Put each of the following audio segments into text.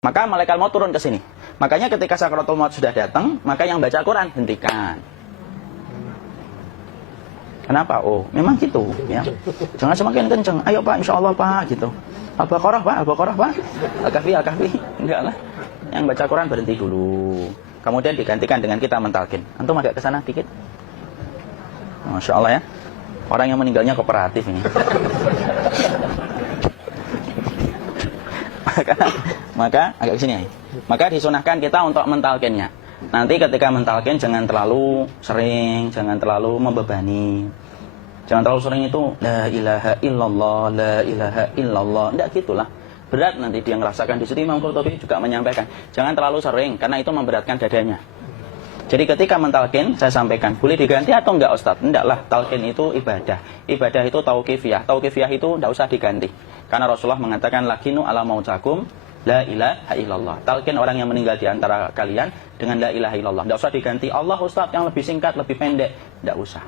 Maka malaikat maut turun ke sini. Makanya ketika sakaratul maut sudah datang, maka yang baca Quran hentikan. Kenapa? Oh, memang gitu, ya. Jangan semakin kenceng. Ayo Pak, insya Allah Pak, gitu. Al-Baqarah Pak, Al-Baqarah Pak. Al-Kahfi, Al-Kahfi. Enggak lah. Yang baca Quran berhenti dulu. Kemudian digantikan dengan kita mentalkin. Antum agak ke sana dikit. Masya Allah ya. Orang yang meninggalnya kooperatif ini. maka agak ke sini ya. Maka disunahkan kita untuk mentalkinnya. Nanti ketika mentalkin jangan terlalu sering, jangan terlalu membebani. Jangan terlalu sering itu la ilaha illallah, la ilaha illallah. Enggak gitulah. Berat nanti dia ngerasakan. Di situ Imam Qurtubi juga menyampaikan, jangan terlalu sering karena itu memberatkan dadanya. Jadi ketika mentalkin, saya sampaikan, boleh diganti atau enggak Ustaz? Enggak lah, talkin itu ibadah. Ibadah itu tauqifiyah. Tauqifiyah itu enggak usah diganti. Karena Rasulullah mengatakan, lakinu ala mautakum la ilaha illallah. Talkin orang yang meninggal di antara kalian dengan la ilaha illallah. Enggak usah diganti Allah Ustaz yang lebih singkat, lebih pendek. Enggak usah.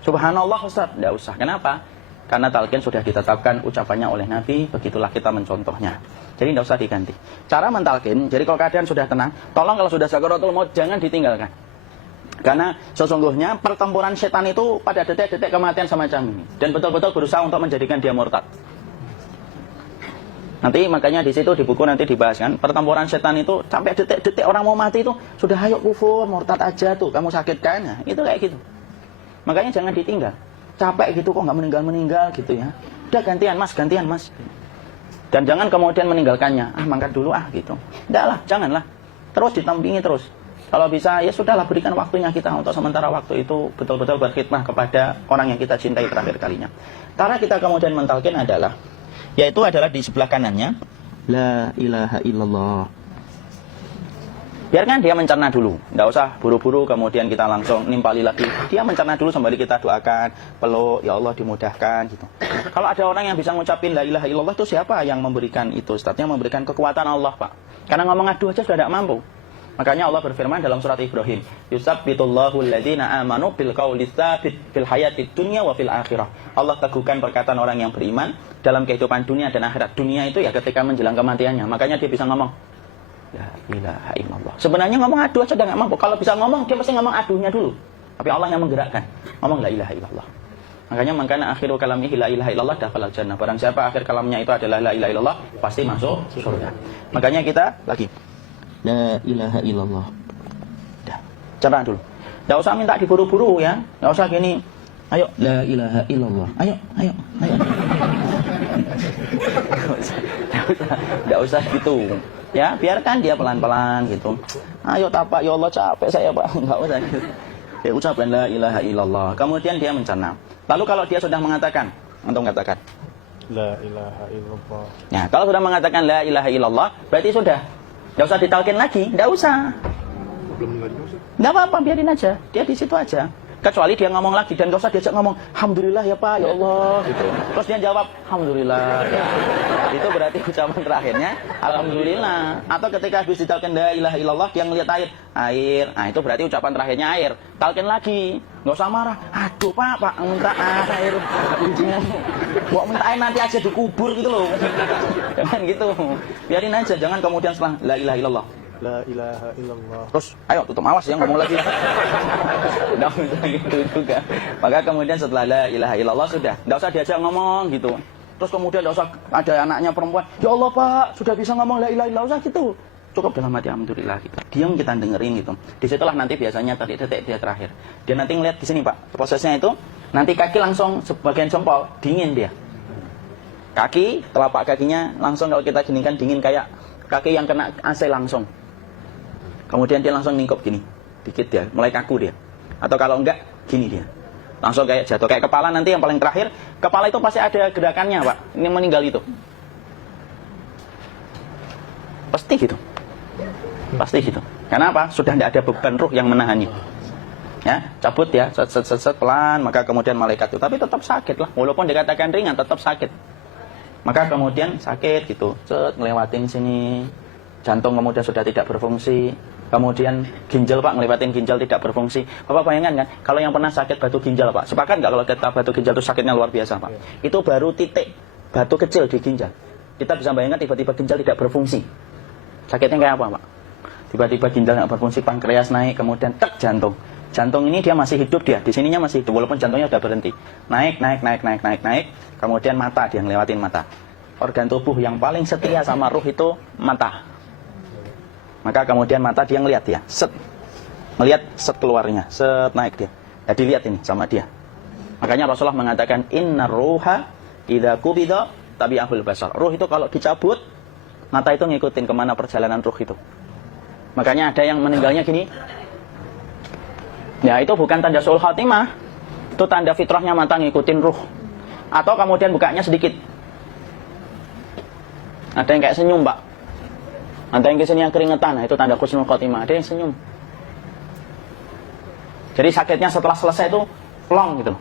Subhanallah Ustaz, enggak usah. Kenapa? Karena talqin sudah ditetapkan ucapannya oleh Nabi, begitulah kita mencontohnya. Jadi tidak usah diganti. Cara mentalqin, jadi kalau keadaan sudah tenang, tolong kalau sudah sakaratul maut jangan ditinggalkan. Karena sesungguhnya pertempuran setan itu pada detik-detik kematian semacam ini. Dan betul-betul berusaha untuk menjadikan dia murtad. Nanti makanya di situ di buku nanti dibahas kan, pertempuran setan itu sampai detik-detik orang mau mati itu sudah ayo kufur, murtad aja tuh, kamu sakit kan? Nah, itu kayak gitu. Makanya jangan ditinggal. Capek gitu kok nggak meninggal gitu ya. Udah gantian mas. Dan jangan kemudian meninggalkannya. Mangkat dulu gitu. Enggak lah, janganlah. Terus ditampingi terus. Kalau bisa ya sudahlah berikan waktunya kita untuk sementara waktu itu betul-betul berkhidmah kepada orang yang kita cintai terakhir kalinya. Cara kita kemudian mentalkin adalah, yaitu adalah di sebelah kanannya, la ilaha illallah. Biarkan dia mencerna dulu, tidak usah buru-buru kemudian kita langsung nimpali lagi. Dia mencerna dulu sambil kita doakan, peluk, ya Allah dimudahkan gitu. Kalau ada orang yang bisa ngucapin la ilaha illallah itu siapa yang memberikan itu? Ustadznya memberikan kekuatan Allah Pak. Karena ngomong adu aja sudah tidak mampu. Makanya Allah berfirman dalam surat Ibrahim, yusabbitullahu alladhina amanu bil qawli tsabit fil hayatid dunya wa fil akhirah. Allah teguhkan perkataan orang yang beriman dalam kehidupan dunia dan akhirat. Dunia itu ya ketika menjelang kematiannya. Makanya dia bisa ngomong la ilaha illallah. Sebenarnya ngomong adu aja udah nggak mampu. Kalau bisa ngomong, dia pasti ngomong adunya dulu. Tapi Allah yang menggerakkan. Ngomong la ilaha illallah. Makanya mangkana akhiru kalamihi la ilaha illallah dakhala jannah. Barang siapa akhir kalamnya itu adalah la ilaha illallah, pasti masuk surga. Makanya kita lagi la ilaha illallah. Dah, cerna dulu. Enggak usah minta diburu-buru ya. Enggak usah gini. Ayo la ilaha illallah. Ayo. Enggak usah gitu. Ya, biarkan dia pelan-pelan gitu. Ayo tapak, ya Allah capek saya Pak. Enggak usah gitu. Ya ucapkan la ilaha illallah. Kemudian dia mencerna. Lalu kalau dia sudah mengatakan, antum katakan la ilaha illallah. Nah, kalau sudah mengatakan la ilaha illallah, berarti sudah. Enggak usah ditalkin lagi, enggak usah. Enggak apa-apa, biarin aja. Dia di situ aja. Kecuali dia ngomong lagi dan enggak usah diajak ngomong alhamdulillah ya Pak, ya Allah gitu. Terus dia jawab alhamdulillah. Ya. Itu berarti ucapan terakhirnya alhamdulillah. Atau ketika habis ditalkin la ilaha illallah dia ngelihat air. Nah, itu berarti ucapan terakhirnya air. Talkin lagi. Enggak usah marah. Aduh Pak minta air. Kok minta air nanti aja dikubur gitu loh. Jangan gitu. Biarin aja, jangan kemudian setelah la ilaha illallah La ilaha illallah. terus ayo tutup awas ya ngomong lagi. Nggak usah gitu juga. Maka kemudian setelah la ilaha illallah sudah nggak usah diajak ngomong gitu. Terus kemudian nggak usah ada anaknya perempuan, ya Allah Pak sudah bisa ngomong la ilaha illallah, usah gitu. Cukup dalam hati alhamdulillah gitu. Diam kita dengerin gitu. Disitulah nanti biasanya detik dia terakhir. Dia nanti ngeliat di sini Pak. Prosesnya itu nanti kaki langsung sebagian jempol dingin dia. Kaki telapak kakinya langsung kalau kita geningkan dingin kayak kaki yang kena AC langsung. Kemudian dia langsung ningkup gini, dikit dia, mulai kaku dia. Atau kalau enggak, gini dia. Langsung kayak jatuh, kayak kepala nanti yang paling terakhir. Kepala itu pasti ada gerakannya Pak, ini meninggal itu. Pasti gitu. Karena apa? Sudah tidak ada beban ruh yang menahannya. Ya, cabut ya, set pelan, maka kemudian malaikat itu. Tapi tetap sakit lah, walaupun dikatakan ringan, tetap sakit. Maka kemudian sakit gitu, ngelewatin sini. Jantung kemudian sudah tidak berfungsi. Kemudian ginjal Pak, ngelewatin ginjal tidak berfungsi. Bapak bayangkan kan, kalau yang pernah sakit batu ginjal Pak, sepakat nggak kalau kita batu ginjal itu sakitnya luar biasa Pak? Itu baru titik batu kecil di ginjal. Kita bisa bayangkan tiba-tiba ginjal tidak berfungsi. Sakitnya kayak apa, Pak? Tiba-tiba ginjal nggak berfungsi, pankreas naik, kemudian tek jantung. Jantung ini dia masih hidup dia, di sininya masih hidup walaupun jantungnya udah berhenti. Naik, kemudian mata dia ngelewatin mata. Organ tubuh yang paling setia sama ruh itu mata. Maka kemudian mata dia ngelihat dia, melihat set keluarnya, set naik dia. Jadi lihat ini sama dia. Makanya Rasulullah mengatakan innar ruha idza qubida tabi'ahul basar. Ruh itu kalau dicabut, mata itu ngikutin kemana perjalanan ruh itu. Makanya ada yang meninggalnya gini. Ya itu bukan tanda su'ul khatimah. Itu tanda fitrahnya mata ngikutin ruh. Atau kemudian bukanya sedikit. Ada yang kayak senyum, Pak. Ada yang kesini yang keringetan, nah itu tanda husnul khotimah. Ada yang senyum. Jadi sakitnya setelah selesai itu long gitu.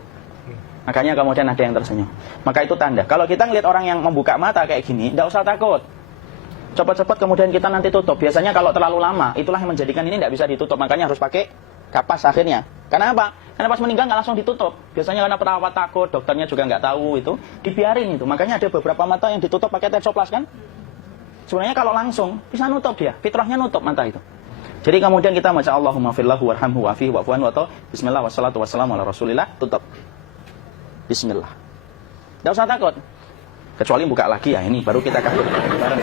Makanya kemudian ada yang tersenyum. Maka itu tanda. Kalau kita ngelihat orang yang membuka mata kayak gini, tidak usah takut. Cepat-cepat kemudian kita nanti tutup. Biasanya kalau terlalu lama, itulah yang menjadikan ini tidak bisa ditutup. Makanya harus pakai kapas akhirnya. Karena apa? Karena pas meninggal nggak langsung ditutup. Biasanya karena perawat takut, dokternya juga nggak tahu itu, dibiarin itu. Makanya ada beberapa mata yang ditutup pakai tesoplas kan? Sebenarnya kalau langsung bisa nutup dia, fitrahnya nutup mata itu. Jadi kemudian kita baca Allahumma fillahu warhamhu wa'afihi wa'fuan wa ta bismillah wassalatu wassalamu ala rasulillah, tutup. Bismillah. Tidak usah takut. Kecuali buka lagi ya, ini baru kita kabur bareng.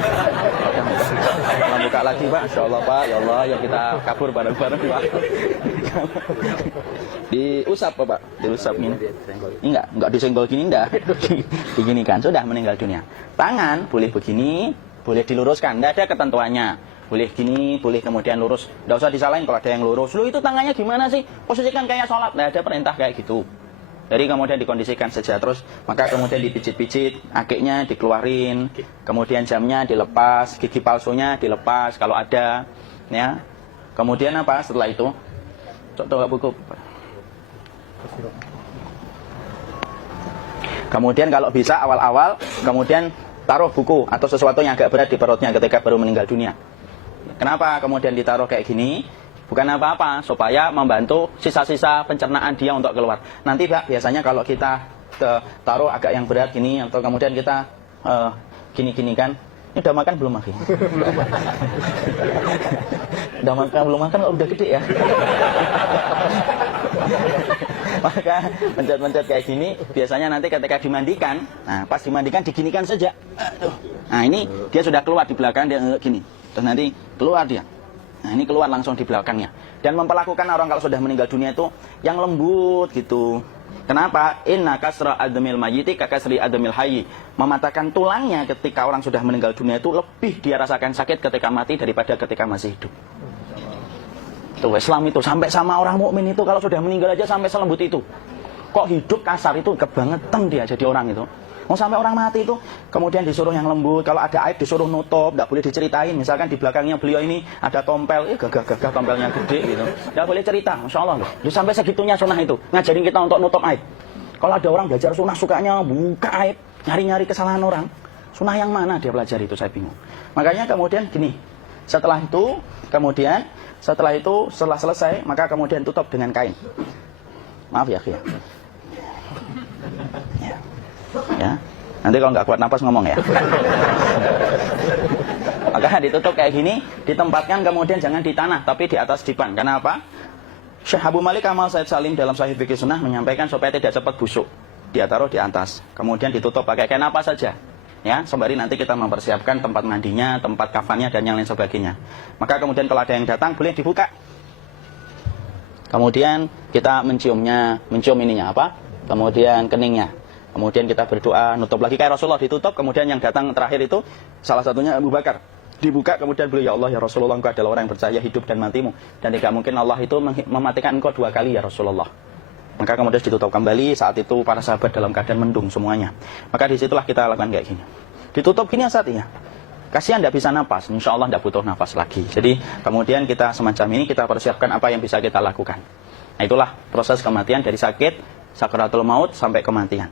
Kalau buka lagi Pak, insyaallah Pak, ya Allah ya kita kabur bareng-bareng Pak. Diusap Pak, diusap ini. Enggak disenggol gini enggak. Begini kan sudah meninggal dunia. Tangan boleh begini, boleh diluruskan, enggak ada ketentuannya. Boleh gini, boleh kemudian lurus. Enggak usah disalahin kalau ada yang lurus. Lu itu tangannya gimana sih? Posisikan kayak sholat. Enggak ada perintah kayak gitu. Jadi kemudian dikondisikan saja terus, maka kemudian dipijit-pijit, akiknya dikeluarin, kemudian jamnya dilepas, gigi palsunya dilepas kalau ada, ya. Kemudian apa setelah itu? Coba buku. Kemudian kalau bisa awal-awal, kemudian taruh buku atau sesuatu yang agak berat di perutnya ketika baru meninggal dunia. Kenapa kemudian ditaruh kayak gini? Bukan apa-apa, supaya membantu sisa-sisa pencernaan dia untuk keluar. Nanti Pak, biasanya kalau kita taruh agak yang berat gini, atau kemudian kita gini-gini kan, ini udah makan belum lagi? Udah makan belum makan, udah gede ya. Maka mencet-mencet kayak gini, biasanya nanti ketika dimandikan, nah pas dimandikan diginikan saja. Nah ini dia sudah keluar di belakang, dia gini. Terus nanti keluar dia. Nah ini keluar langsung di belakangnya. Dan memperlakukan orang kalau sudah meninggal dunia itu yang lembut gitu. Kenapa? Inna kasra admil mayyiti kakasri admil hayyi. Mematahkan tulangnya ketika orang sudah meninggal dunia itu lebih dia rasakan sakit ketika mati daripada ketika masih hidup. Tuh Islam itu sampai sama orang mukmin itu kalau sudah meninggal aja sampai selembut itu. Kok hidup kasar itu kebangetan dia jadi orang itu. Mau sampai orang mati itu, kemudian disuruh yang lembut. Kalau ada aib disuruh nutup, tidak boleh diceritain. Misalkan di belakangnya beliau ini ada tompel, gagah-gagah tompelnya gede gitu. Tidak boleh cerita, Masya Allah loh. Jadi sampai segitunya sunnah itu, ngajarin kita untuk nutup aib. Kalau ada orang belajar sunnah sukanya buka aib, nyari-nyari kesalahan orang. Sunnah yang mana dia pelajari itu saya bingung. Makanya kemudian gini, setelah selesai, maka kemudian tutup dengan kain. Maaf ya, Kia. Ya, nanti kalau nggak kuat napas ngomong ya. Maka ditutup kayak gini, ditempatkan kemudian jangan di tanah tapi di atas dipan. Karena apa? Syekh Abu Malik Kamal Said Salim dalam Sahih Fikih Sunnah menyampaikan supaya tidak cepat busuk. Dia taruh di atas, kemudian ditutup pakai kain apa saja. Ya, sembari nanti kita mempersiapkan tempat mandinya, tempat kafannya dan yang lain sebagainya. Maka kemudian kalau ada yang datang boleh dibuka. Kemudian kita mencium ininya apa? Kemudian keningnya. Kemudian kita berdoa, nutup lagi kayak Rasulullah ditutup, kemudian yang datang terakhir itu salah satunya Abu Bakar. Dibuka kemudian beliau, ya Allah ya Rasulullah, engkau adalah orang yang percaya hidup dan matimu. Dan tidak mungkin Allah itu mematikan engkau 2 kali ya Rasulullah. Maka kemudian ditutup kembali, saat itu para sahabat dalam keadaan mendung semuanya. Maka disitulah kita lakukan kayak gini. Ditutup gini saatnya. Kasihan tidak bisa nafas, insya Allah tidak butuh nafas lagi. Jadi kemudian kita semacam ini, kita persiapkan apa yang bisa kita lakukan. Nah itulah proses kematian dari sakit, sakaratul maut sampai kematian.